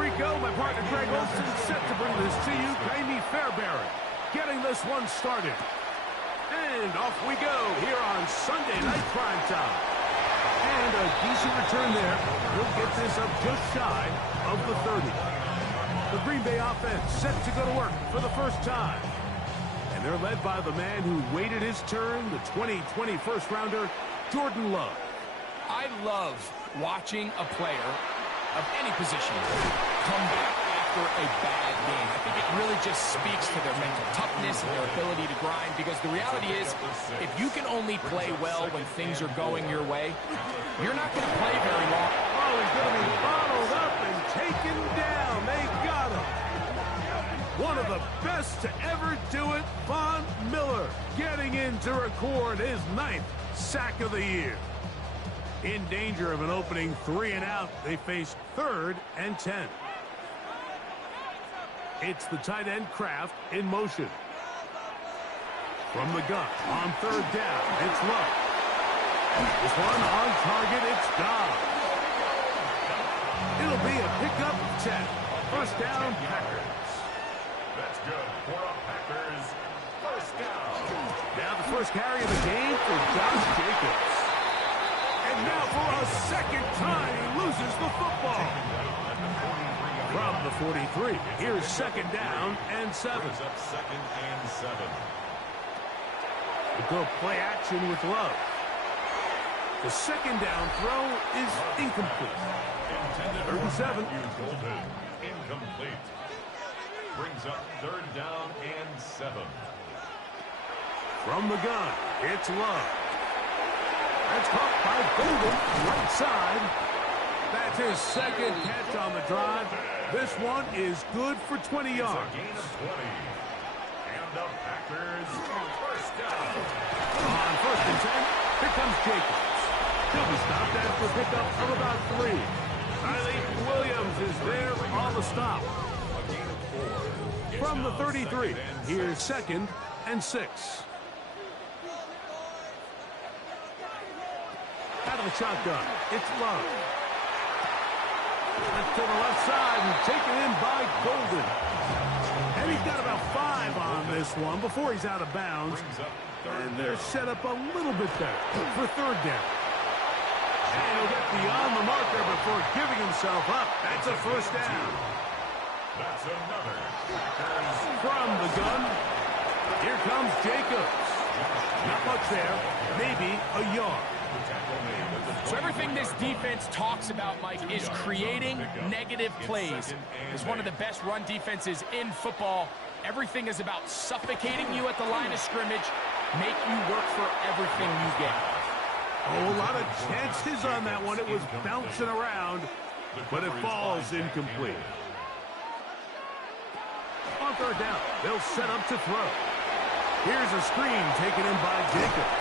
we go. My partner Greg Olson set to bring this to you. Jamie Fairbairn getting this one started. And off we go here on Sunday Night Prime Time. And a decent return there. He'll get this up just shy of the 30. The Green Bay offense set to go to work for the first time. And they're led by the man who waited his turn, the 2020 first-rounder, Jordan Love. I love watching a player of any position come back after a bad game. I think it really just speaks to their mental toughness and their ability to grind, because the reality is, if you can only play well when things are going your way, you're not going to play very long. Oh, he's going to be bottled up and taken down. They got him. One of the best to ever do it, Von Miller, getting in to record his 9th sack of the year. In danger of an opening 3 and out, they face 3rd and 10. It's the tight end Kraft in motion. From the gun on 3rd down, it's Love. This one on target, it's Dobb. It'll be a pickup of 10. First down, Packers. That's good for a Packers first down. Now the first carry of the game for Josh Jacobs. And now for a second time, he loses the football. From the 43, here's second down and 7. Up 2nd and 7. We go play action with Love. The second down throw is incomplete. Intended 37. Golden. Incomplete. Brings up 3rd down and 7. From the gun, it's Love. That's caught by Golden, right side. That's his second catch on the drive. This one is good for 20 yards. It's a gain of 20. And the Packers first down. On 1st and 10, here comes Jacobs. He'll be stopped after a pickup of about 3. Riley Williams is there on the stop. A gain of 4. From the 33, here's 2nd and 6. Out of the shotgun, it's Love. Left to the left side and taken in by Golden. And he's got about 5 on this one before he's out of bounds. And they're set up a little bit better for 3rd down. And he'll get beyond the marker before giving himself up. That's a first down. That's another Packers. From the gun, here comes Jacobs. Not much there, maybe a yard. So everything this defense talks about, Mike, is creating negative plays. It's one of the best run defenses in football. Everything is about suffocating you at the line of scrimmage, make you work for everything you get. Oh, a lot of chances on that one. It was bouncing around, but it falls incomplete. On 3rd down, they'll set up to throw. Here's a screen taken in by Jacobs.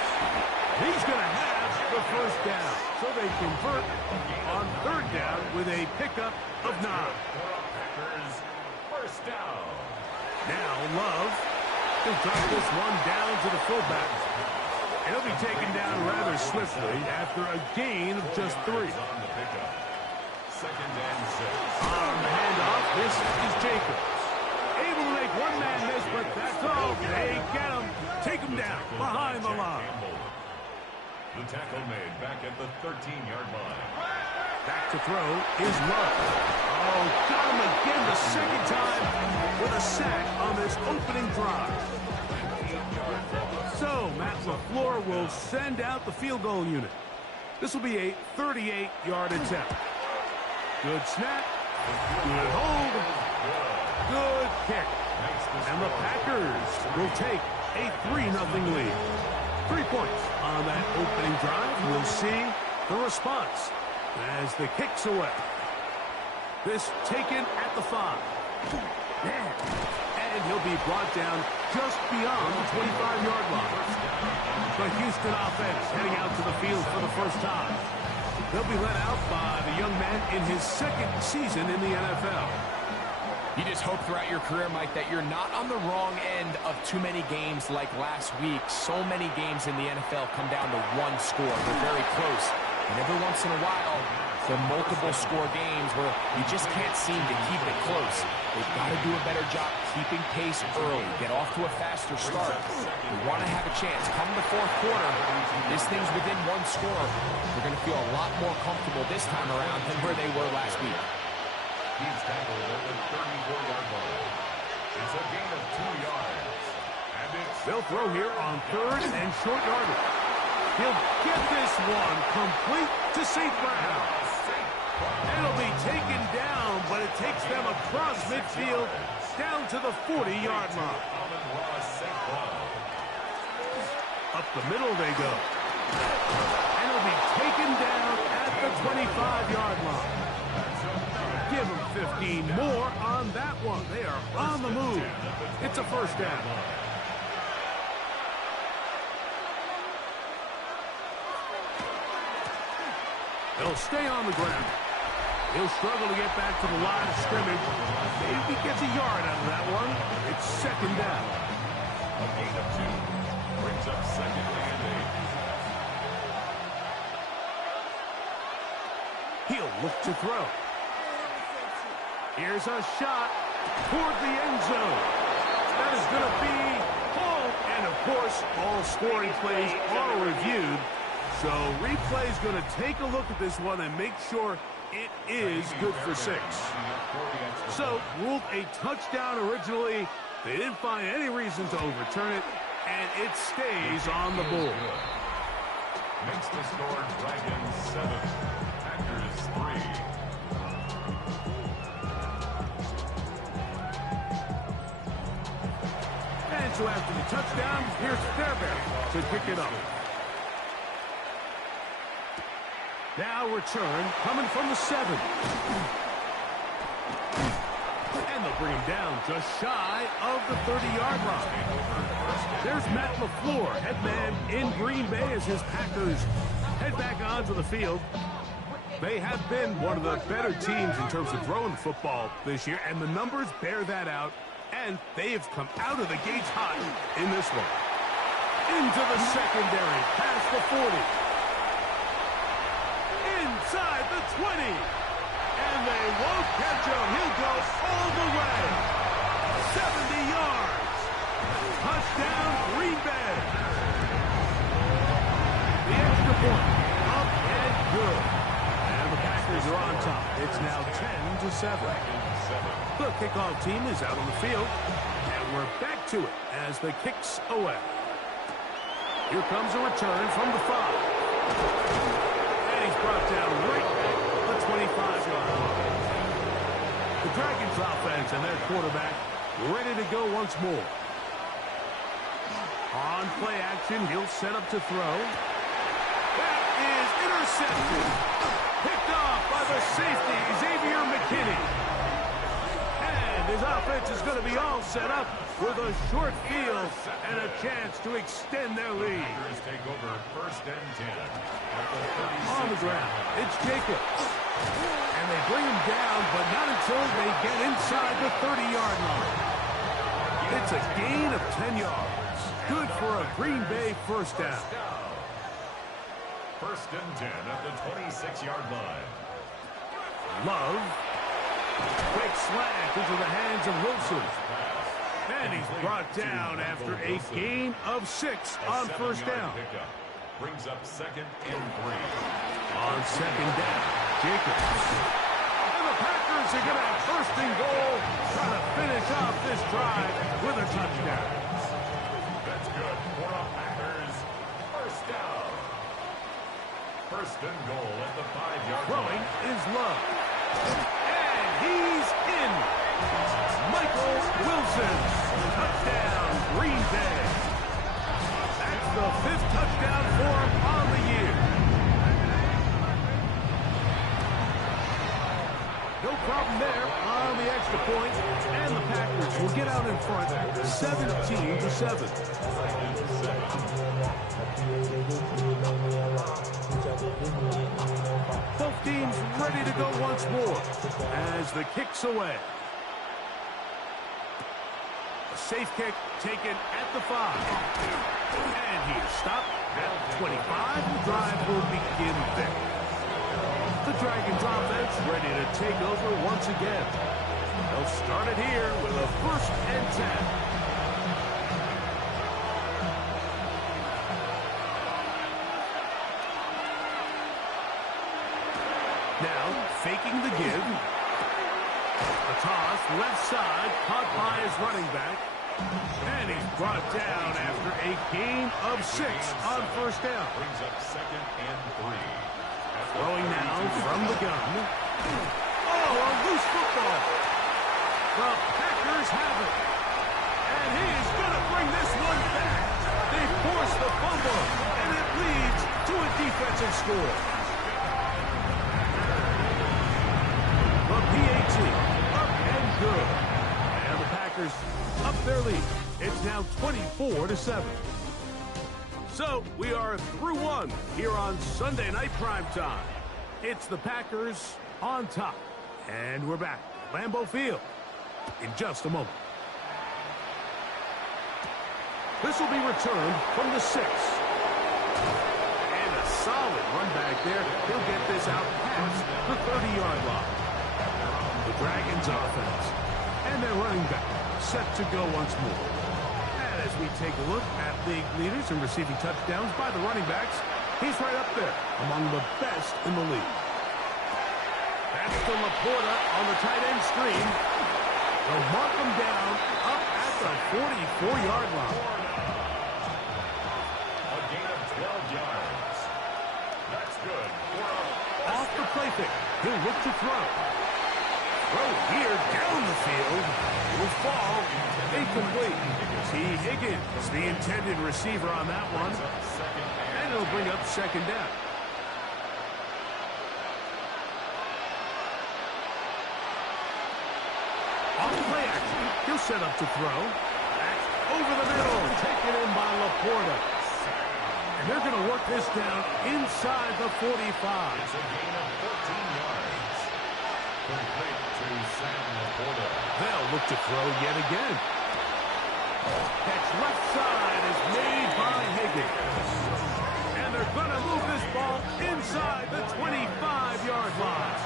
He's going to have the first down. So they convert on 3rd down with a pickup of 9. Packers first down. Now Love will drop this one down to the fullback. He'll be taken down rather swiftly after a gain of just 3. On the pickup. 2nd and 6. On the handoff, this is Jacobs. Able to make one man miss, but that's all. They get him. Take him down behind the line. The tackle made back at the 13-yard line. Back to throw is Love. Oh, got him again the second time with a sack on this opening drive. So, Matt LaFleur will send out the field goal unit. This will be a 38-yard attempt. Good snap. Good hold. Good kick. And the Packers will take a 3-0 lead. 3 points on that opening drive. We'll see the response as the kick's away. This taken at the 5. And he'll be brought down just beyond the 25-yard line. The Houston offense heading out to the field for the first time. They'll be led out by the young man in his 2nd season in the NFL. You just hope throughout your career, Mike, that you're not on the wrong end of too many games like last week. So many games in the NFL come down to 1 score. They're very close. And every once in a while, for multiple score games where you just can't seem to keep it close. They've got to do a better job keeping pace early, get off to a faster start. We want to have a chance. Come the fourth quarter, this thing's within one score. They're going to feel a lot more comfortable this time around than where they were last week. He's tackled at the 34-yard line. It's a gain of 2 yards. And they'll throw here on third and short yardage. He'll get this one complete to St. Brown. It'll be taken down, but it takes them across midfield down to the 40-yard line. Up the middle they go. And it'll be taken down at the 25-yard line. Give them 15 more on that one. They are on the move. It's a first down. He'll stay on the ground. He'll struggle to get back to the line of scrimmage. Maybe gets a yard out of that one. It's second down. A gain of 2 brings up second and 8. He'll look to throw. Here's a shot toward the end zone. That is going to be home. And, of course, all scoring plays are reviewed. So replay's going to take a look at this one and make sure it is good for 6. So ruled a touchdown originally. They didn't find any reason to overturn it, and it stays on the board. Makes the score Dragons 7, Packers 3. And so after the touchdown, here's Fairbairn to pick it up. Now return, coming from the 7. And they'll bring him down just shy of the 30-yard line. There's Matt LaFleur, head man in Green Bay as his Packers head back onto the field. They have been one of the better teams in terms of throwing football this year, and the numbers bear that out, and they have come out of the gates hot in this one. Into the secondary, past the 40. Inside the 20. And they won't catch him. He'll go all the way. 70 yards. Touchdown, Green Bay. The extra point. Up and good. And the Packers are on top. It's now 10-7. The kickoff team is out on the field. And we're back to it as the kick's away. Here comes a return from the 5. Brought down right at the 25-yard line. The Dragons offense and their quarterback ready to go once more. On play action, he'll set up to throw. That is intercepted. Picked off by the safety, Xavier McKinney. And his offense is going to be all set up with a short field and a chance to extend their lead. Take over first and 10. On the ground, it's Jacobs. And they bring him down, but not until they get inside the 30-yard line. It's a gain of 10 yards. Good for a Green Bay first down. First and 10 at the 26-yard line. Love. Quick slant into the hands of Wilson. And he's brought down after a gain of 6 on first down. Brings up second and 3. On second down, Jacobs. And the Packers are going to have first and goal, trying to finish off this drive with a touchdown. That's good for the Packers. First down. First and goal at the 5-yard line. Throwing is Love. And he's in. Michael Wilson. Touchdown, Green Bay. That's the 5th touchdown for him on the year. No problem there on the extra point. And the Packers will get out in front 17-7. Both teams ready to go once more as the kick's away. A safe kick taken at the 5. And he is stopped at 25. The drive will begin there. The Dragons offense ready to take over once again. They'll start it here with a 1st and 10. Now, faking the give. The toss, left side, caught by his running back. And he's brought down after a gain of 6 on 1st down. Brings up 2nd and 3. Throwing now from the gun. Oh, a loose football. The Packers have it. And he is going to bring this one back. They force the fumble, and it leads to a defensive score. The PAT, up and good. And the Packers up their lead. It's now 24-7. So, we are through 1 here on Sunday Night Primetime. It's the Packers on top. And we're back. Lambeau Field in just a moment. This will be returned from the 6. And a solid run back there. He'll get this out past the 30-yard line. The Dragons offense. And their running back set to go once more. And as we take a look at league leaders in receiving touchdowns by the running backs, he's right up there among the best in the league. That's to Laporta on the tight end screen. They'll mark him down up at the 44-yard line. A gain of 12 yards. That's good. Off the play fake. He'll look to throw. Throw here down the field. Will fall. Incomplete. T. Higgins, the intended receiver on that one. And it'll bring up 2nd down. On play action, he'll set up to throw. That's over the middle, taken in by Laporta. And they're going to work this down inside the 45. It's a gain of 14 yards. Complete to Sam Laporta. They'll look to throw yet again. Catch left side is made by Higgins. And they're going to move this ball inside the 25-yard line.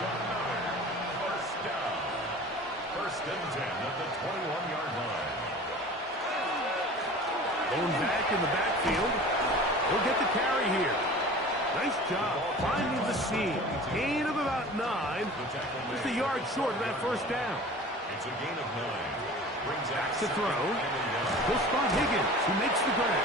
1st down. 1st and 10 at the 21-yard line. Going back in the backfield. He'll get the carry here. Nice job finding the seam. Gain of about 9. Just a yard short of that 1st down. It's a gain of 9. Brings Back to throw. He'll spot Higgins, who makes the grab.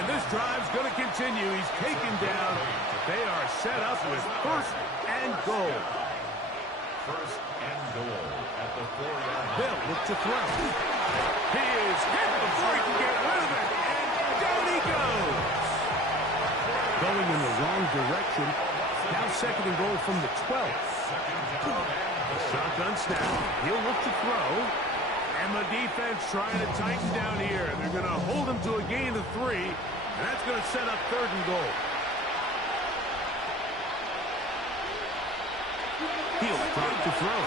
And this drive's going to continue. He's taken down. They are set up with 1st and goal. 1st and goal at the 4-yard line. They'll look to throw. He is hit before he can get rid of it. And down he goes. Going in the wrong direction. Now 2nd and goal from the 12. Shotgun snap. He'll look to throw. And the defense trying to tighten down here. They're going to hold him to a gain of 3. And that's going to set up 3rd and goal. He'll try to throw.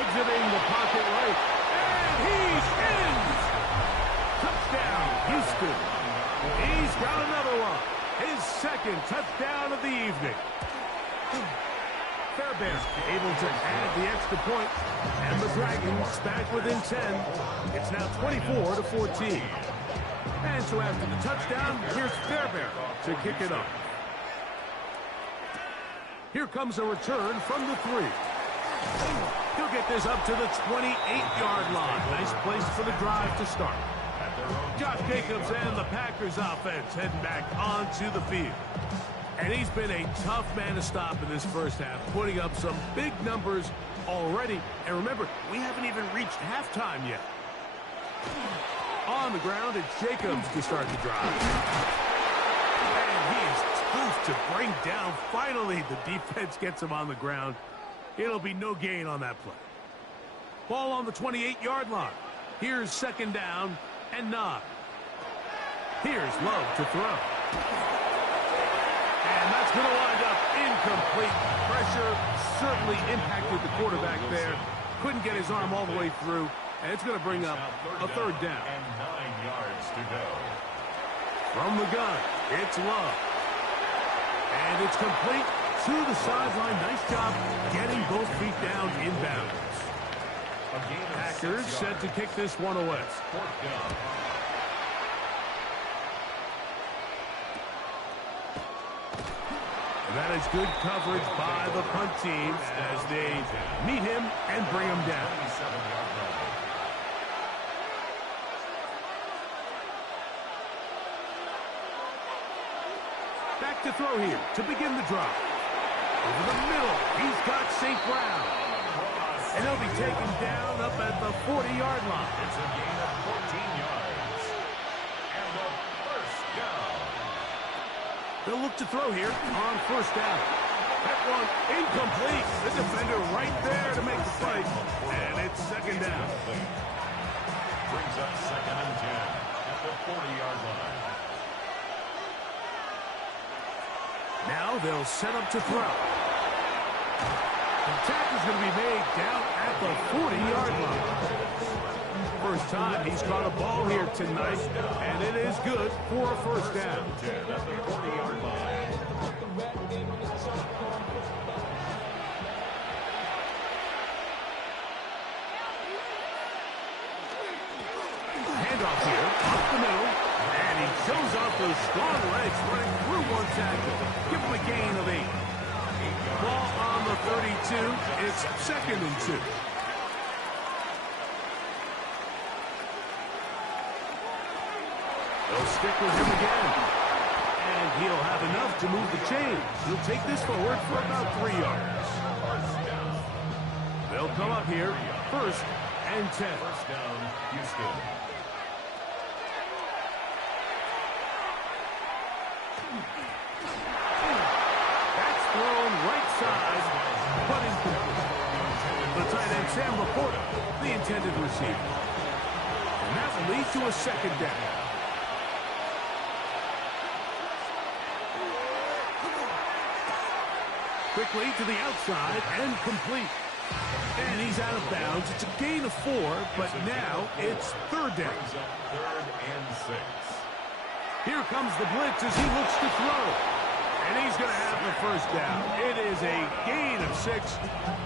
Exiting the pocket right. And he's in! Touchdown, Houston. He's got another one. His 2nd touchdown of the evening. Fairbairn able to add the extra point. And the Dragons back within 10. It's now 24-14. And so after the touchdown, here's Fairbairn to kick it off. Here comes a return from the 3. He'll get this up to the 28-yard line. Nice place for the drive to start. Josh Jacobs and the Packers offense heading back onto the field. And he's been a tough man to stop in this 1st half, putting up some big numbers already. And remember, we haven't even reached halftime yet. On the ground, it's Jacobs to start the drive. And he is tough to bring down. Finally, the defense gets him on the ground. It'll be no gain on that play. Ball on the 28-yard line. Here's 2nd down and 9. Here's Love to throw. And that's going to wind up incomplete. Pressure certainly impacted the quarterback there. Couldn't get his arm all the way through. And it's going to bring up a 3rd down. And 9 yards to go. From the gun, it's Love. And it's complete to the sideline. Nice job getting both feet down inbounds. Packers set to kick this one away. And that is good coverage by the punt team as they meet him and bring him down. Back to throw here to begin the drive. Over the middle, he's got St. Brown. And he'll be taken down up at the 40-yard line. It's a gain of 14 yards. And the first down. They'll look to throw here on first down. That one incomplete. The defender right there to make the play. And it's second down. Brings up 2nd and 10 at the 40-yard line. Now they'll set up to throw. The tackle's going to be made down at the 40-yard line. First time he's caught a ball here tonight, and it is good for a first down. At the 40-yard line. Handoff here, up the middle, and he shows off those strong legs running through one tackle. Give him a gain of 8. Ball on the 32. It's 2nd and 2. They'll stick with him again. And he'll have enough to move the chains. He'll take this forward for about 3 yards. They'll come up here, 1st and 10. First down, Houston. That's thrown right side, but incomplete. The tight end, Sam Laporta, the intended receiver. And that will lead to a second down. Quickly to the outside and complete. And he's out of bounds. It's a gain of 4, but now it's 3rd down. 3rd and 6. Here comes the blitz as he looks to throw. And he's going to have the first down. It is a gain of 6.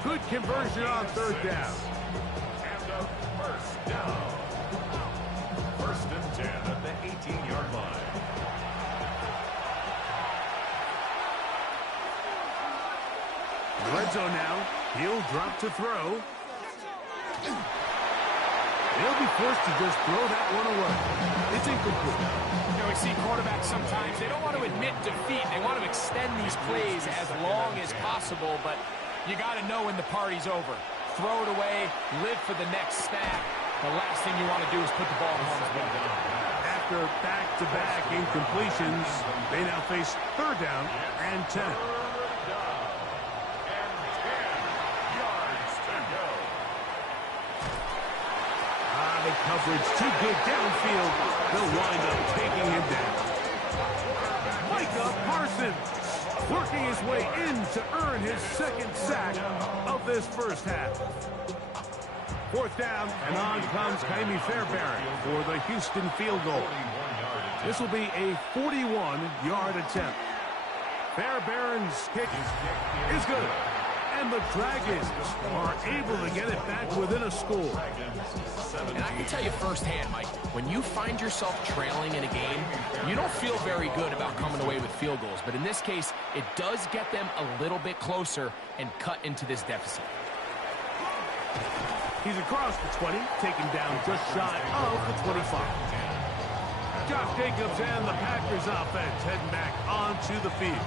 Good conversion on 3rd down. And the first down. 1st and 10 at the 18-yard line. Red zone now. He'll drop to throw. He'll be forced to just throw that one away. It's incomplete. You know, we see quarterbacks sometimes, they don't want to admit defeat. They want to extend these plays as long as possible, but you got to know when the party's over. Throw it away, live for the next snap. The last thing you want to do is put the ball in harm's way. After back-to-back incompletions, they now face 3rd down and 10. Coverage too good downfield. They'll wind up taking him down. Micah Parsons working his way in to earn his 2nd sack of this first half. 4th down, and on comes Ka'imi Fairbairn for the Houston field goal. This will be a 41-yard attempt. Fairbairn's kick is good. And the Dragons are able to get it back within a score. And I can tell you firsthand, Mike, when you find yourself trailing in a game, you don't feel very good about coming away with field goals. But in this case, it does get them a little bit closer and cut into this deficit. He's across the 20, taken down just shy of the 25. Josh Jacobs and the Packers offense heading back onto the field.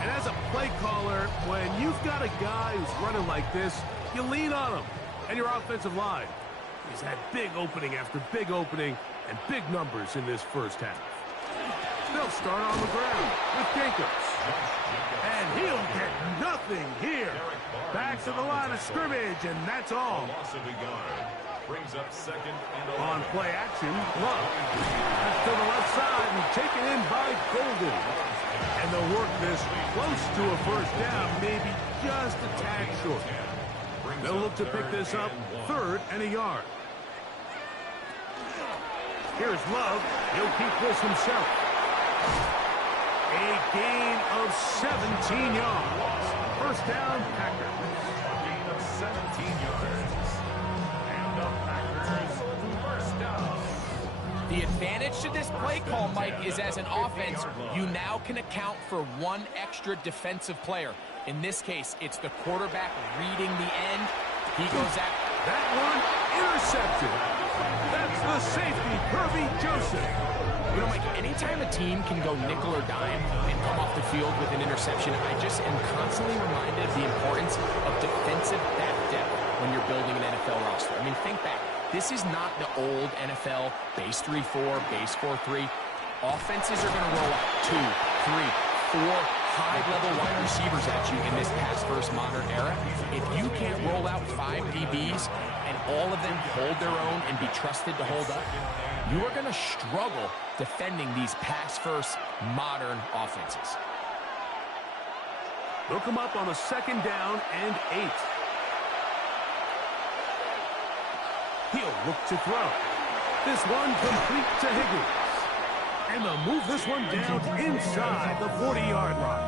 And as a play caller, when you've got a guy who's running like this, you lean on him. And your offensive line has had big opening after big opening and big numbers in this first half. They'll start on the ground with Jacobs. And he'll get nothing here. Back to the line of scrimmage, and that's all. Loss of a yard. Brings up 2nd and 11. On play action, Love. That's to the left side and taken in by Golden. And they'll work this close to a first down, maybe just a tad short. They'll look to pick this up 3rd and a yard. Here's Love. He'll keep this himself. A gain of 17 yards. First down, Packers. A gain of 17 yards. And the Packers first down. The advantage to this play call, Mike, is as an offense, you now can account for one extra defensive player. In this case, it's the quarterback reading the end. He goes out. That one intercepted. That's the safety, Kirby Joseph. You know, Mike, anytime a team can go nickel or dime and come off the field with an interception, I just am constantly reminded of the importance of defensive back depth when you're building an NFL roster. I mean, think back. This is not the old NFL base 3-4, base 4-3. Offenses are going to roll out 2, 3, 4 high-level wide receivers at you in this pass-first modern era. If you can't roll out 5 DBs and all of them hold their own and be trusted to hold up, you are going to struggle defending these pass-first modern offenses. They'll come up on a second down and 8. He'll look to throw. This one complete to Higgins. And they'll move this one down inside the 40-yard line.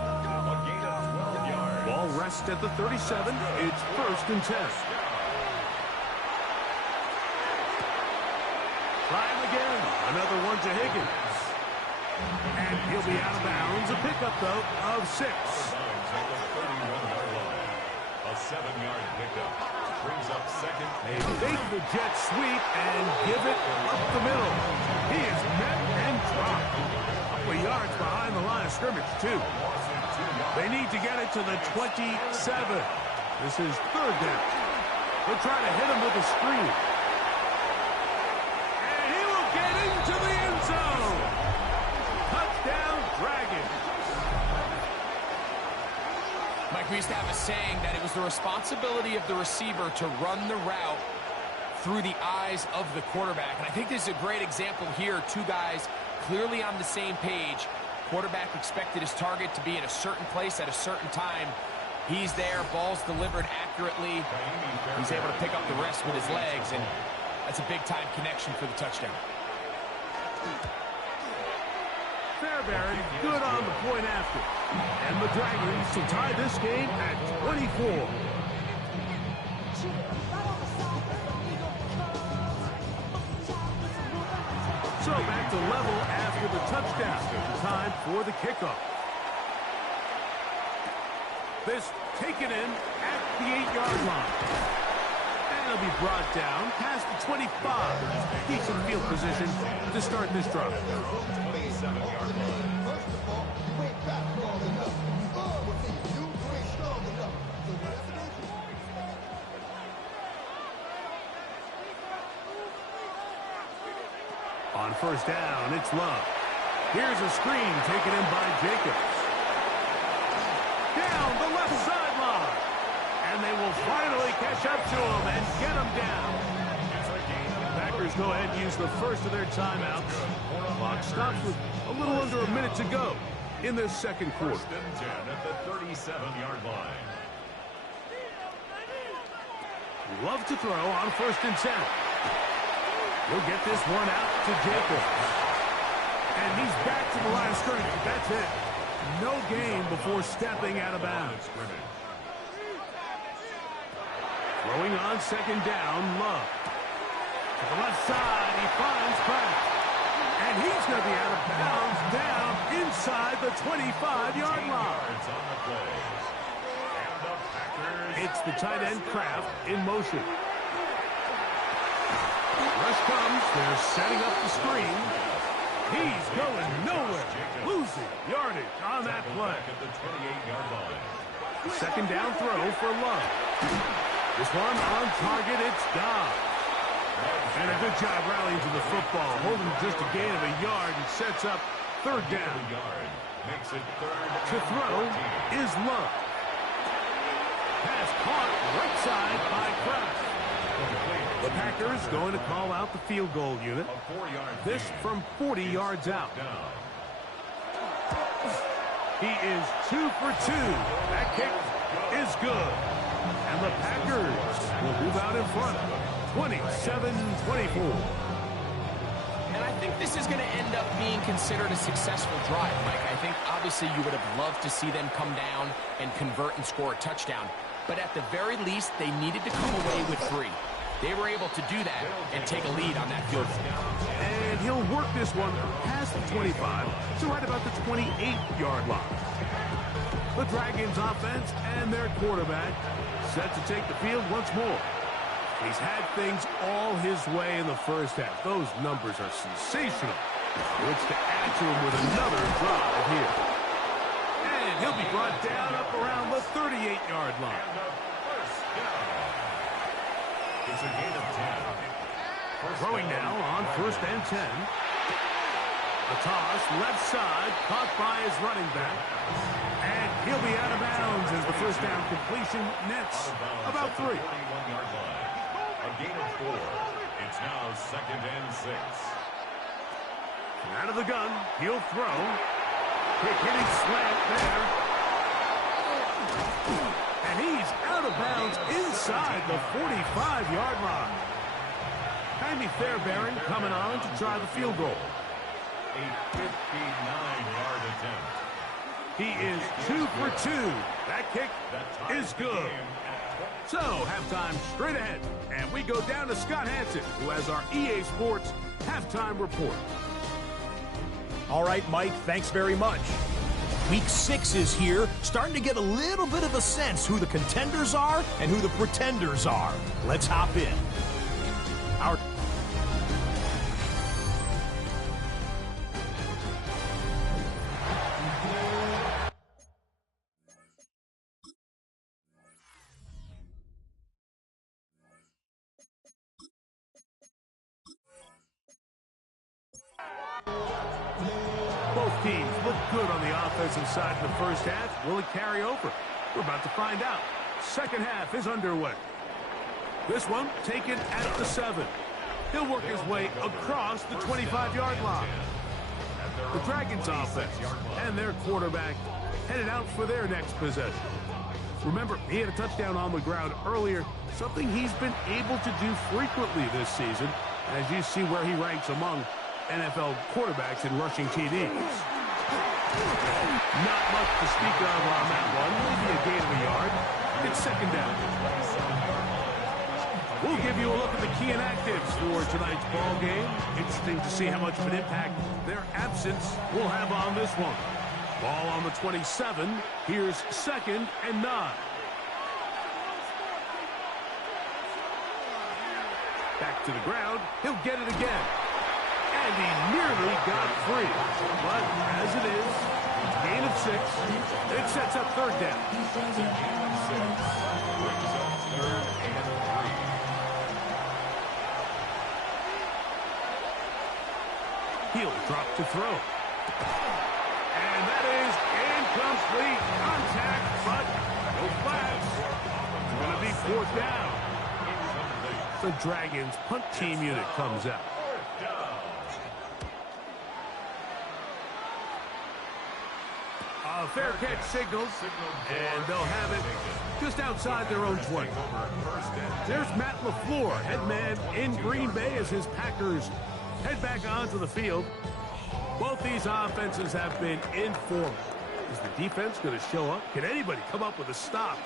A gain of 12 yards. Ball rests at the 37. It's first and 10. Try him again. Another one to Higgins. And he'll be out of bounds. A pickup, though, of 6. A 7-yard pickup. Brings up second. They fake the jet sweep and give it up the middle. He is met and dropped. A couple of yards behind the line of scrimmage, too. They need to get it to the 27. This is third down. They'll try to hit him with a screen. And he will get into the end zone. Touchdown, Dragons. Mike, we used to have a saying that it was the responsibility of the receiver to run the route through the eyes of the quarterback. And I think this is a great example here. 2 guys clearly on the same page. Quarterback expected his target to be in a certain place at a certain time. He's there, ball's delivered accurately. He's able to pick up the rest with his legs, and that's a big-time connection for the touchdown. Fairbairn good on the point after. And the Dragons to tie this game at 24. So back to level after the touchdown. Time for the kickoff. This taken in at the 8-yard line. And it'll be brought down past the 25. Decent field position to start this drive. 27-yard line. On first down, it's Love. Here's a screen taken in by Jacobs. Down the left sideline. And they will finally catch up to him and get him down. Packers go ahead and use the first of their timeouts. Clock stops with a little under a minute to go in this second quarter. First and 10 at the 37-yard line. Love to throw on first and 10. We'll get this one out to Jacobs. And he's back to the line of scrimmage. That's it. No gain before stepping out of bounds. Throwing on second down, Love. To the left side, he finds Pratt. And he's going to be out of bounds down inside the 25-yard line. It's the tight end Kraft in motion. Rush comes. They're setting up the screen. He's going nowhere. Losing yardage on that play. Second down throw for Love. This one on target. It's Dobbs. And a good job rallying to the football. Holding just a gain of a yard and sets up third down. To throw is Love. Pass caught right side by Kraft. The Packers going to call out the field goal unit. This from 40 yards out. He is 2 for 2. That kick is good. And the Packers will move out in front. 27-24. And I think this is going to end up being considered a successful drive, Mike. I think obviously you would have loved to see them come down and convert and score a touchdown. But at the very least, they needed to come away with 3. They were able to do that and take a lead on that field goal. And he'll work this one past the 25 to right about the 28-yard line. The Dragons offense and their quarterback set to take the field once more. He's had things all his way in the first half. Those numbers are sensational. Which to add to him with another drive here. And he'll be brought down up around the 38-yard line. It's a gain of 10. Throwing now on 1st and 10. A toss, left side, caught by his running back. And he'll be out of bounds as the first down completion nets about 3. A gain of 4. It's now 2nd and 6. Out of the gun, he'll throw. Quick hitting slant there. And he's out of bounds inside the 45-yard line. Jaime Fairbairn coming on to try the field goal. A 59-yard attempt. He is 2 for 2. That kick is good. So, halftime straight ahead. And we go down to Scott Hanson, who has our EA Sports halftime report. All right, Mike, thanks very much. Week 6 is here, starting to get a little bit of a sense who the contenders are and who the pretenders are. Let's hop in. Our Both teams look good on the offensive side in the first half. Will it carry over? We're about to find out. Second half is underway. This one taken at the 7. He'll work his way across the 25-yard line. The Dragons offense and their quarterback headed out for their next possession. Remember, he had a touchdown on the ground earlier, something he's been able to do frequently this season, as you see where he ranks among NFL quarterbacks in rushing TDs. Not much to speak of on that one. Maybe a gain of a yard. It's second down. We'll give you a look at the key inactives for tonight's ball game. Interesting to see how much of an impact their absence will have on this one. Ball on the 27. Here's 2nd and 9. Back to the ground. He'll get it again. And he nearly got free. But as it is, gain of 6. It sets up 3rd down. He'll drop to throw. And that is incomplete. Contact, but no flags. It's going to be 4th down. The Dragons punt team unit comes out. A fair catch signals, and they'll have it just outside their own 20. There's Matt LaFleur, head man in Green Bay as his Packers head back onto the field. Both these offenses have been informal. Is the defense going to show up? Can anybody come up with a stop?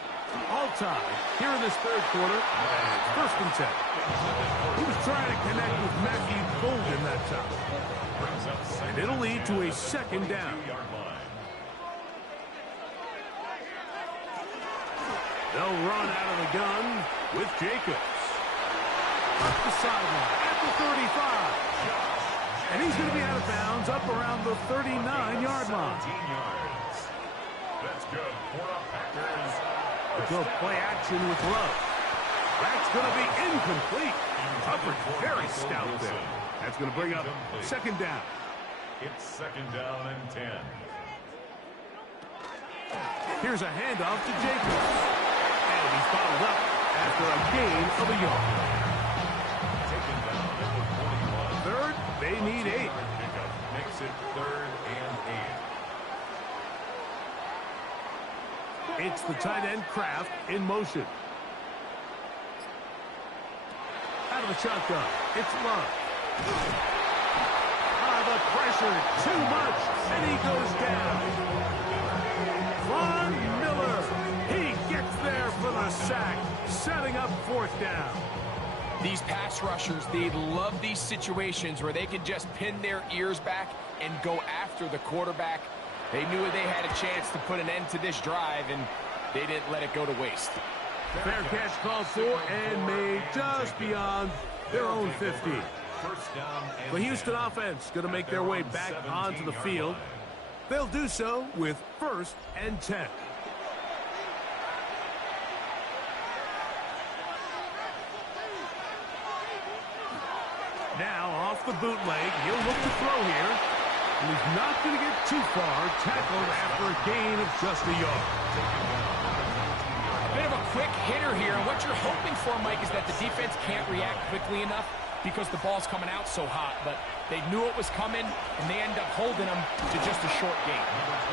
All time here in this 3rd quarter, and 1st and 10. He was trying to connect with Matthew Golden that time. And it'll lead to a 2nd down. They'll run out of the gun with Jacobs. Up the sideline at the 35. And he's going to be out of bounds up around the 39-yard line. That's good for the Packers. They'll play action with Love. That's going to be incomplete. Hubbard very stout there. That's going to bring up 2nd down. It's 2nd down and 10. Here's a handoff to Jacobs. And he's followed up after a gain of a yard. Taken down at the 21. 3rd, they need 8. Pickup makes it 3rd and 8. It's the tight end Kraft in motion. Out of the shotgun, it's Love. The pressure, too much, and he goes down. Von Miller, he gets there for the sack, setting up fourth down. These pass rushers, they love these situations where they can just pin their ears back and go after the quarterback. They knew they had a chance to put an end to this drive, and they didn't let it go to waste. Fair catch called for and made just beyond their own 50. The Houston offense going to make their way back onto the field. They'll do so with 1st and 10. Now off the bootleg, he'll look to throw here. And he's not going to get too far, tackled after a gain of just a yard. A bit of a quick hitter here, and what you're hoping for, Mike, is that the defense can't react quickly enough because the ball's coming out so hot, but they knew it was coming, and they end up holding them to just a short gain.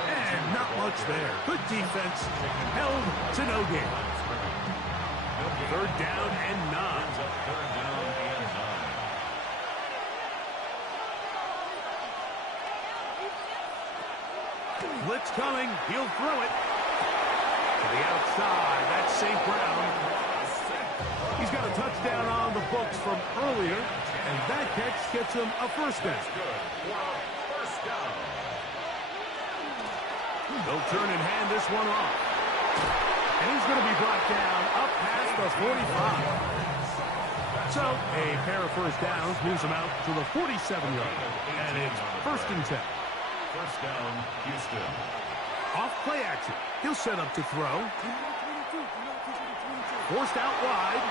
And not much there. Good defense, held to no gain. 3rd down and 9. Blitz coming, he'll throw it. To the outside, that's St. Brown. He's got a touchdown on the books from earlier, and that catch gets him a 1st down. They'll turn and hand this one off. And he's going to be brought down up past the 45. So a pair of 1st downs moves him out to the 47-yard. And it's 1st and 10. 1st down, Houston. Off play action. He'll set up to throw. Forced out wide.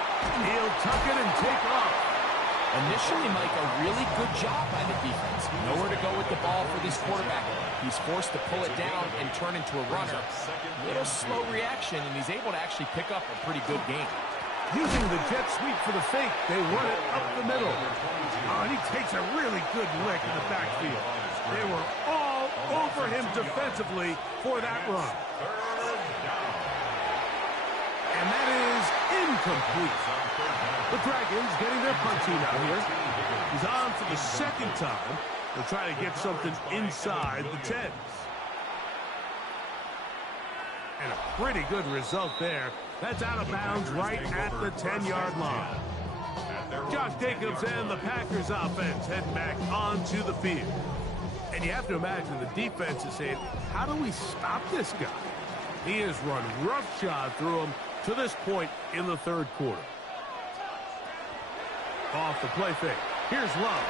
He'll tuck it and take off. Initially, Mike, a really good job by the defense. Nowhere to go with the ball for this quarterback. He's forced to pull it down and turn into a runner. Little slow reaction, and he's able to actually pick up a pretty good game. Using the jet sweep for the fake, they run it up the middle. And he takes a really good lick in the backfield. They were all over him defensively for that run. And that is incomplete. The Dragons getting their punt team out here. He's on for the 2nd time. They'll try to get something inside the 10s. And a pretty good result there. That's out of bounds right at the 10-yard line. Josh Jacobs and the Packers offense head back onto the field. And you have to imagine the defense is saying, how do we stop this guy? He has run roughshod through him to this point in the 3rd quarter. Off the play fake. Here's Love.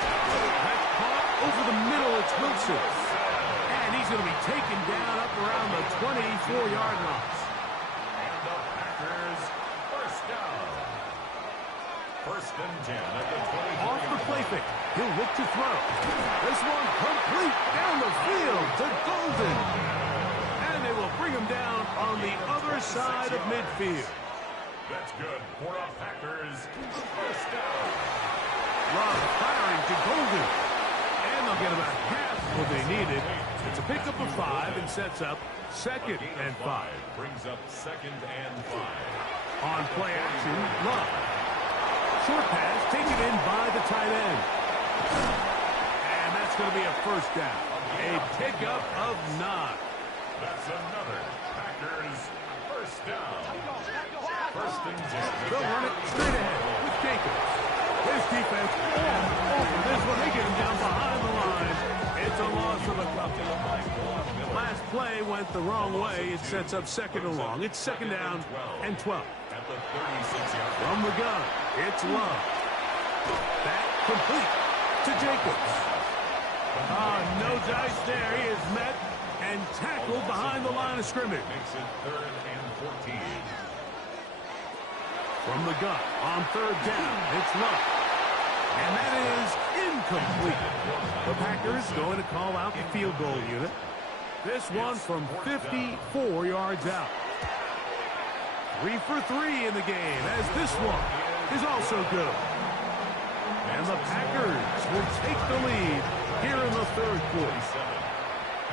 That's caught over the middle. It's Wilson. And he's going to be taken down up around the 24-yard line. And the Packers, 1st down. 1st and 10 at the 24. Off the play fake. He'll look to throw. This one complete down the field to Golden. And they will bring him down on the other side of midfield. That's good for the Packers. 1st down. Love firing to Golden. And they'll get about half what they needed. It's a pickup of 5 and sets up 2nd and 5. Brings up 2nd and 5. On play action, Love. Short pass taken in by the tight end. And that's going to be a 1st down. A pickup of 9. That's another Packers 1st down. 1st and 10. They'll run it straight ahead with Jacobs. His defense all over this one. They get him down behind the line. It's a loss of a couple. Last play went the wrong way. It sets up 2nd and long. It's 2nd down and 12. At the 36-yard From the gun, it's Love. Back complete to Jacobs. No dice there. He is met and tackled behind the line of scrimmage. makes it 3rd and 14. From the gun, on 3rd down, it's Love. And that is incomplete. The Packers going to call out the field goal unit. This one from 54 yards out. 3 for 3 in the game, as this one is also good. And the Packers will take the lead here in the 3rd quarter.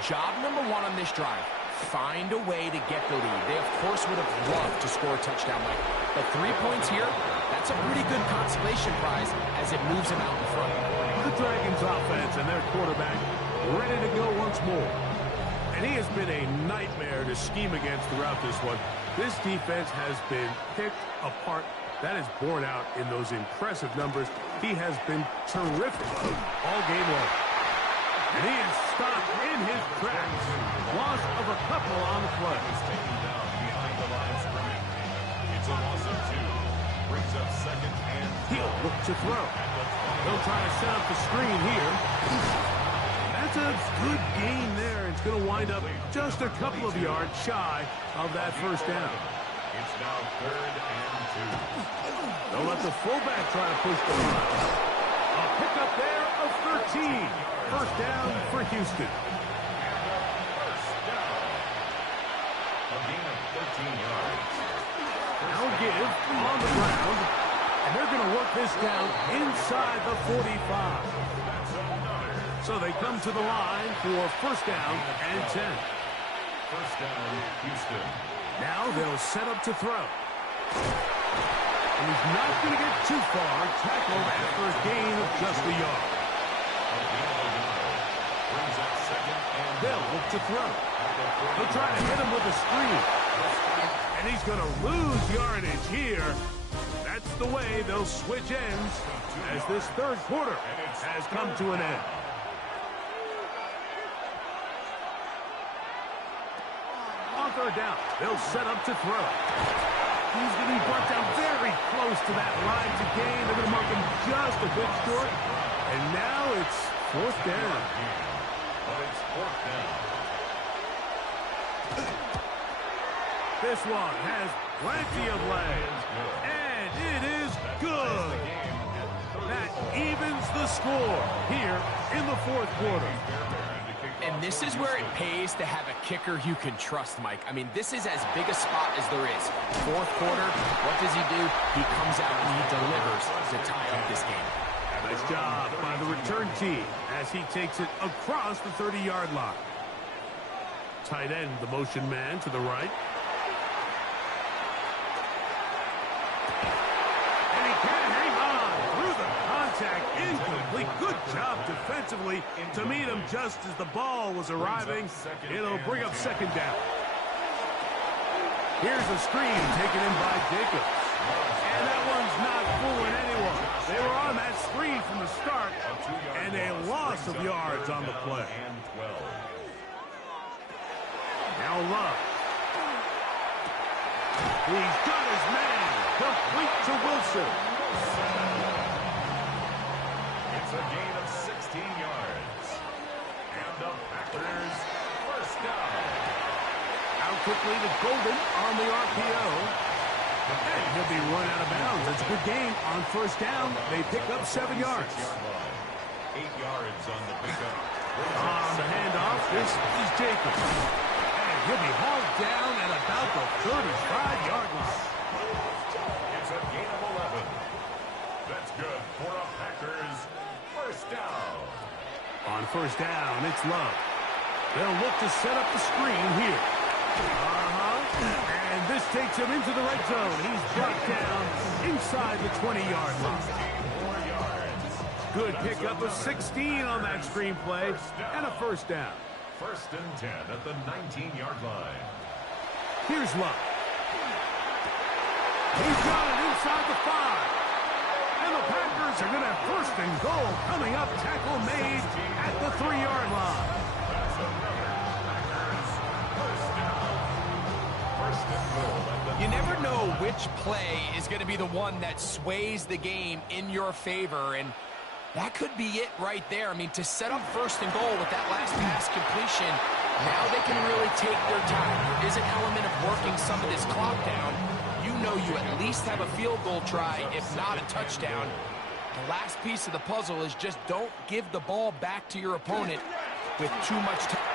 Job number 1 on this drive, find a way to get the lead. They, of course, would have loved to score a touchdown, Mike. But 3 points here, that's a pretty good consolation prize as it moves them out in front. The Dragons offense and their quarterback ready to go once more. And he has been a nightmare to scheme against throughout this one. This defense has been picked apart. That is borne out in those impressive numbers. He has been terrific all game long. And he is stopped in his tracks. Loss of a couple on the play. Taken down behind the line of scrimmage. It's a loss of 2. Brings up second and He'll look to throw. They'll try to set up the screen here. That's a good gain there. It's going to wind up just a couple of yards shy of that first down. it's now 3rd and 2. They'll let the fullback try to push the line. A pickup there of 13. First down for Houston. First down. A gain of 13 yards. Now give on the ground. And they're going to work this down inside the 45. So they come to the line for first down and 10. First down, Houston. Now they'll set up to throw. And he's not going to get too far. Tackled after a gain of just a yard. Brings up second and They'll look to throw. They'll try to hit him with a screen. And he's going to lose yardage here. That's the way they'll switch ends as this third quarter has come to an end. On third down, they'll set up to throw. He's going to be brought down very close to that line to gain. They're going to mark him just a bit short. And now it's fourth down. but it's 4th down. This one has plenty of legs. And it is good. That evens the score here in the fourth quarter. And this is where it pays to have a kicker you can trust, Mike. I mean, this is as big a spot as there is. Fourth quarter, what does he do? He comes out and he delivers to tie up this game. Nice job by the return team as he takes it across the 30-yard line. Tight end, the motion man to the right. And he can hang on through the contact. Incomplete. Good job defensively to meet him just as the ball was arriving. It'll bring up second down. Here's a screen taken in by Jacobs. And that one's not fooling anyone. They were on that screen from the start, and a loss of yards on the play. Now Love. He's got his man. Complete to Wilson. It's a gain of 16 yards. And the Packers first down. Out quickly to Golden on the RPO. And he'll be run out of bounds. It's a good game on first down. They pick up 7 yards. 8 yards on the pickup. On the handoff, this is Jacobs. And he'll be hauled down at about the 35-yard line. It's a gain of 11. That's good for a Packers first down. On first down, it's Love. They'll look to set up the screen here. And this takes him into the red zone. He's brought down inside the 20-yard line. 4 yards. Good pickup of 16 on that screen play and a first down. First and 10 at the 19-yard line. Here's Love. He's got it inside the 5. And the Packers are going to have first and goal coming up. Tackle made at the 3-yard line. That's another Packers first down. First and goal at the You never know which play is going to be the one that sways the game in your favor, and that could be it right there. I mean, to set up first and goal with that last pass completion, now they can really take their time. There is an element of working some of this clock down. You know you at least have a field goal try, if not a touchdown. The last piece of the puzzle is just don't give the ball back to your opponent with too much time.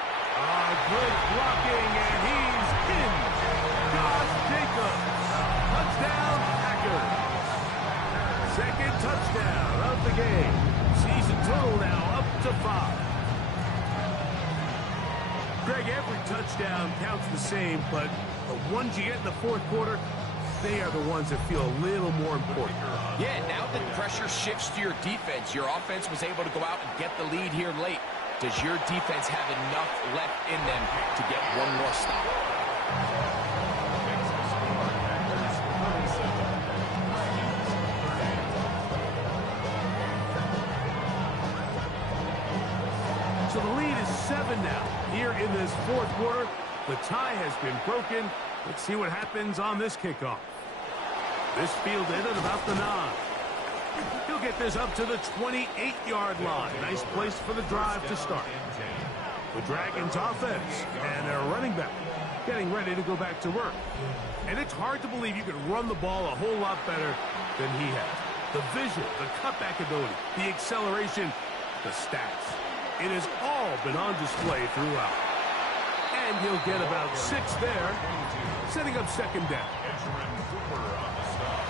Good blocking, and he's in. Josh Jacobs. Touchdown, Packers. Second touchdown of the game. Season total now up to 5. Greg, every touchdown counts the same, but the ones you get in the fourth quarter, they are the ones that feel a little more important. Yeah, now the pressure shifts to your defense. Your offense was able to go out and get the lead here late. Does your defense have enough left in them to get one more stop? So the lead is 7 now. Here in this fourth quarter, the tie has been broken. Let's see what happens on this kickoff. This fielded at about the 9. He'll get this up to the 28-yard line. Nice place for the drive to start. The Dragons offense and their running back getting ready to go back to work. And it's hard to believe you can run the ball a whole lot better than he has. The vision, the cutback ability, the acceleration, the stats. It has all been on display throughout. And he'll get about 6 there, setting up second down. Cooper on the stop.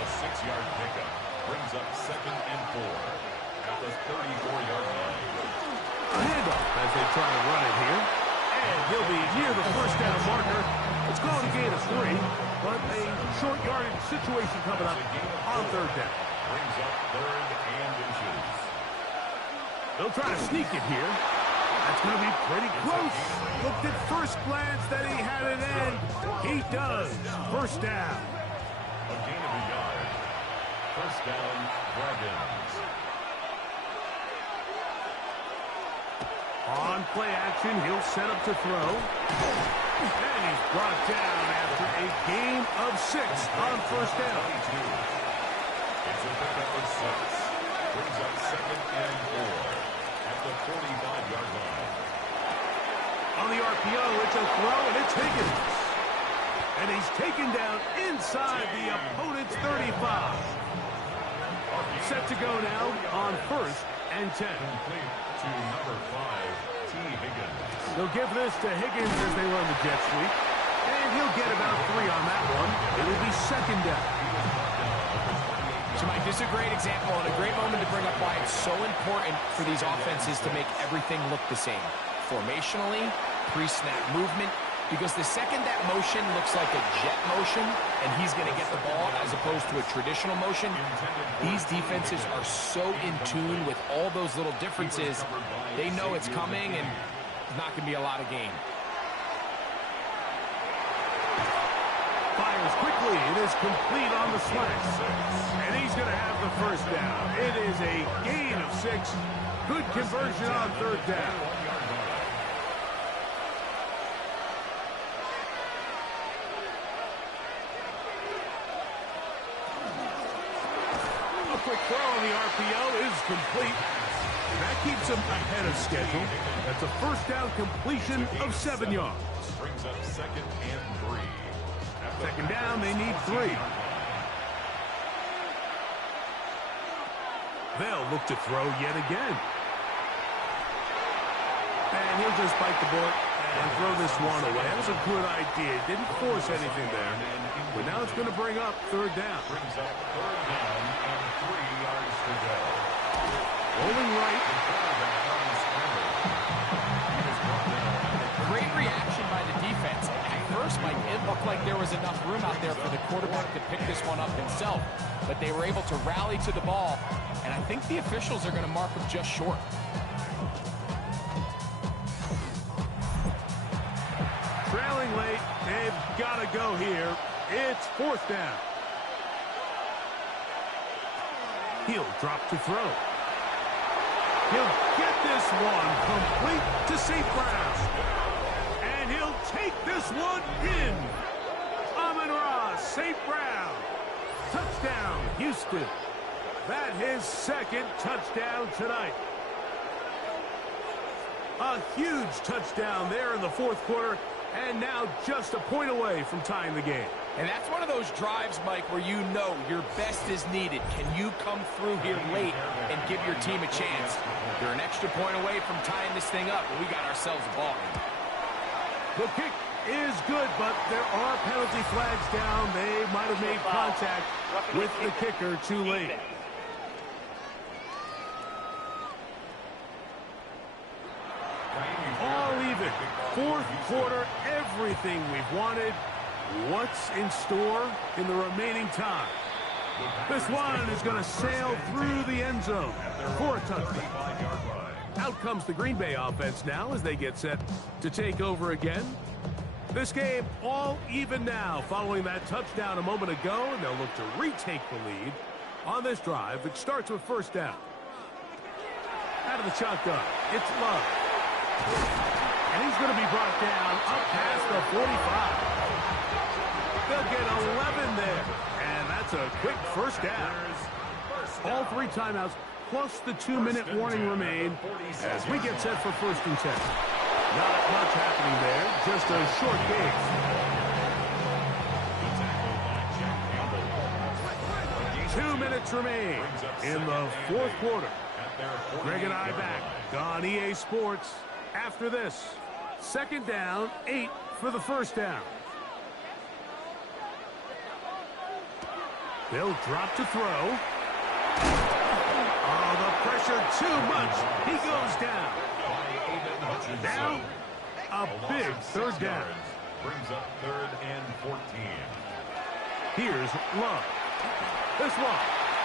A 6-yard pickup brings up 2nd and 4 at the 34-yard line. A handoff as they try to run it here. And he'll be near the first down marker. It's going to gain a 3, but a short yardage situation coming up on third down. Brings up 3rd and inches. They'll try to sneak it here. That's going to be pretty close. Looked at first glance that he had it in. He does. First down. A gain of a yard. First down, Dragons. On play action, he'll set up to throw. And he's brought down after a gain of 6 on first down. It's a pickup of 6. Brings up 2nd and 4 at the 45-yard line. On the RPO, it's a throw, and it's Higgins. And he's taken down inside the opponent's 35. Set to go now on 1st and 10. Complete to number 5, T. Higgins. They'll give this to Higgins as they run the jet sweep. And he'll get about 3 on that one. It'll be second down. So, Mike, this is a great example and a great moment to bring up why it's so important for these offenses to make everything look the same. Formationally, pre-snap movement, because the second that motion looks like a jet motion and he's going to get the ball as opposed to a traditional motion, these defenses are so in tune with all those little differences. They know it's coming and there's not going to be a lot of gain. Fires quickly. It is complete on the slant. And he's going to have the first down. It is a gain of 6. Good conversion on third down. A quick throw on the RPO is complete. That keeps him ahead of schedule. That's a first down completion of 7 yards. Brings up 2nd and 3. Second down, they need 3. They'll look to throw yet again. And he'll just bite the bullet and throw this one away. That was a good idea. Didn't force anything there. But now it's going to bring up third down. Brings up 3rd down and 3 yards to go. Rolling right. Great reaction by the defense. At first, Mike, it looked like there was enough room out there for the quarterback to pick this one up himself. But they were able to rally to the ball, and I think the officials are going to mark him just short. Trailing late. They've got to go here. It's 4th down. He'll drop to throw. He'll get this one complete to St. Brown. And he'll take this one in. Amon-Ra St. Brown. Touchdown, Houston. That's his 2nd touchdown tonight. A huge touchdown there in the 4th quarter, and now just a point away from tying the game. And that's one of those drives, Mike, where you know your best is needed. Can you come through here late and give your team a chance? You're an extra point away from tying this thing up, and we got ourselves a ball. The kick is good, but there are penalty flags down. They might have made contact with the kicker too late. All even. 4th quarter, everything we've wanted. What's in store in the remaining time? This one is going to sail through the end zone for a touchdown. Out comes the Green Bay offense now as they get set to take over again. This game all even now following that touchdown a moment ago, and they'll look to retake the lead on this drive. It starts with first down. Out of the shotgun, it's Love. And he's going to be brought down up past the 45. They'll get 11 there, and that's a quick first down. All 3 timeouts plus the 2-minute warning remain as we get set for first and 10. Not much happening there, just a short game. 2 minutes remain in the fourth quarter. Greg and I back on EA Sports after this. Second down, 8 for the first down. They'll drop to throw. Oh, the pressure too much. He goes down. Now, a big third down. Brings up 3rd and 14. Here's Love. This one,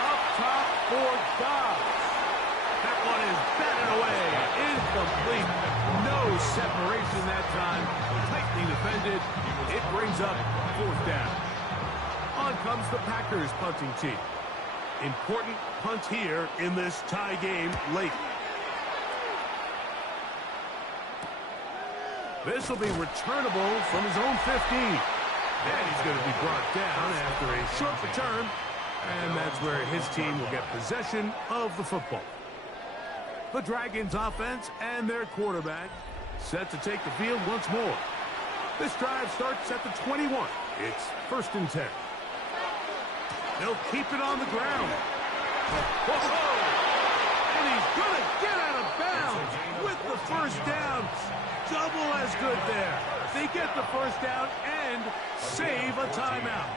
up top for Dobbs. That one is batted away. Incomplete. No separation that time. Tightly defended. It brings up 4th down. On comes the Packers punting team. Important punt here in this tie game late. This will be returnable from his own 15. And he's going to be brought down after a short return. And that's where his team will get possession of the football. The Dragons offense and their quarterback set to take the field once more. This drive starts at the 21. It's first and 10. They'll keep it on the ground. Whoa! And he's going to get out of bounds with the first down. Double as good there. They get the first down and save a timeout.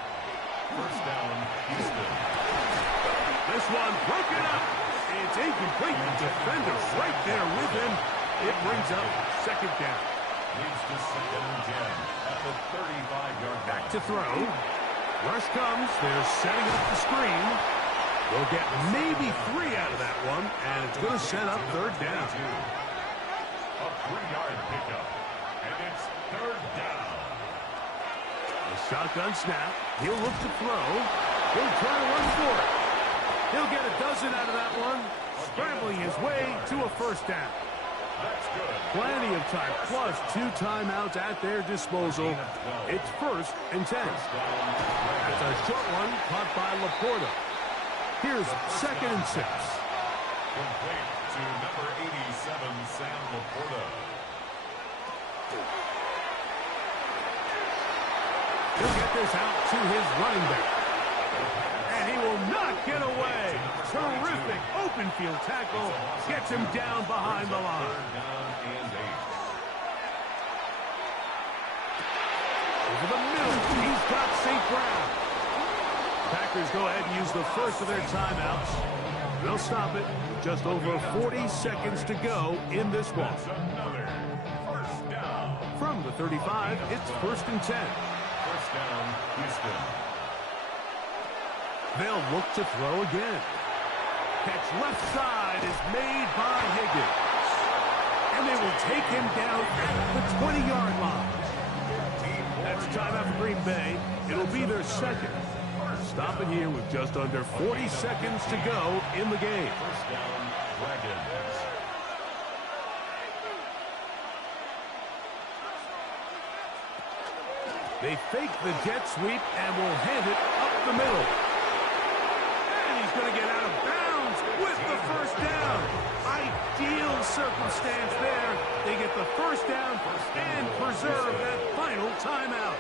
First down, Houston. This one broken up. It's incomplete. Defender right there with him. It brings up second down. Leads to 2nd and 10 at the 35-yard line. Back to throw. Rush comes. They're setting up the screen. They'll get maybe 3 out of that one, and it's going to set up third down. A 3-yard pickup, and it's 3rd down. The shotgun snap. He'll look to throw. He'll try to run for it. He'll get a dozen out of that one, scrambling his way to a first down. That's good. Plenty of time, plus 2 timeouts at their disposal. It's first and 10. That's a short one caught by Laporta. Here's second and 6. Complete to number 87, Sam Laporta. He'll get this out to his running back. And he will not get away. Terrific open field tackle. Gets him down behind the line. 3rd down and 8. Over the middle, he's got St. Brown. Packers go ahead and use the first of their timeouts. They'll stop it with just over 40 seconds to go in this one. That's another first down. From the 35, it's first and 10. First down, Houston. They'll look to throw again. Catch left side is made by Higgins. And they will take him down at the 20-yard line. That's timeout for Green Bay. It'll be their second. Stop it here with just under 40 seconds to go in the game. First down, Dragons. They fake the jet sweep and will hand it up the middle. And he's going to get out of bounds with the first down. Ideal circumstance there. They get the first down and preserve that final timeout.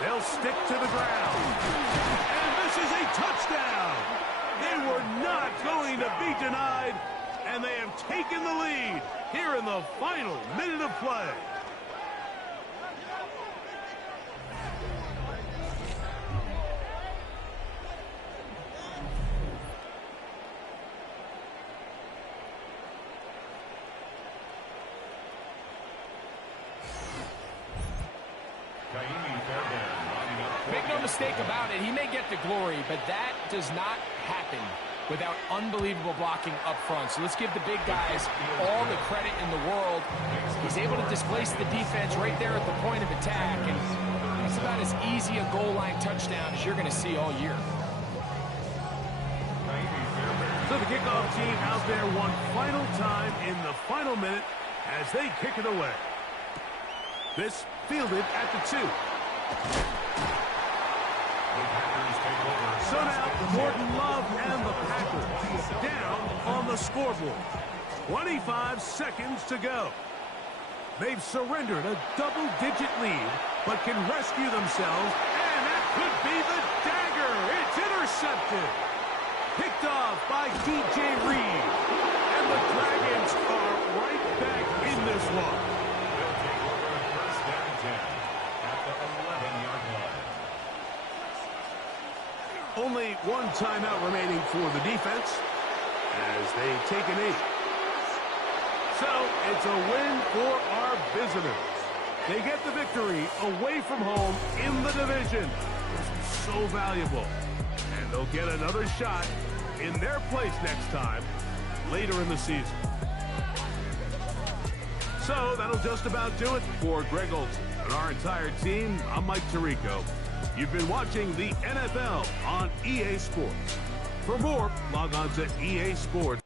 They'll stick to the ground. And this is a touchdown. They were not going to be denied, and they have taken the lead here in the final minute of play. mistake about it. He may get the glory, but that does not happen without unbelievable blocking up front. So let's give the big guys all the credit in the world. He's able to displace the defense right there at the point of attack, and that's about as easy a goal line touchdown as you're going to see all year. So the kickoff team out there one final time in the final minute as they kick it away. This fielded at the 2. So now, Jordan Love and the Packers down on the scoreboard. 25 seconds to go. They've surrendered a double-digit lead, but can rescue themselves, and that could be the dagger. It's intercepted. Picked off by DJ Reed. And the Dragons are right back in this one. They'll take over first down 10 at the 11-yard line. Only one timeout remaining for the defense as they take a knee. So it's a win for our visitors. They get the victory away from home in the division. This is so valuable. And they'll get another shot in their place next time later in the season. So that'll just about do it for Greg Olsen and our entire team. I'm Mike Tirico. You've been watching the NFL on EA Sports. For more, log on to EA Sports.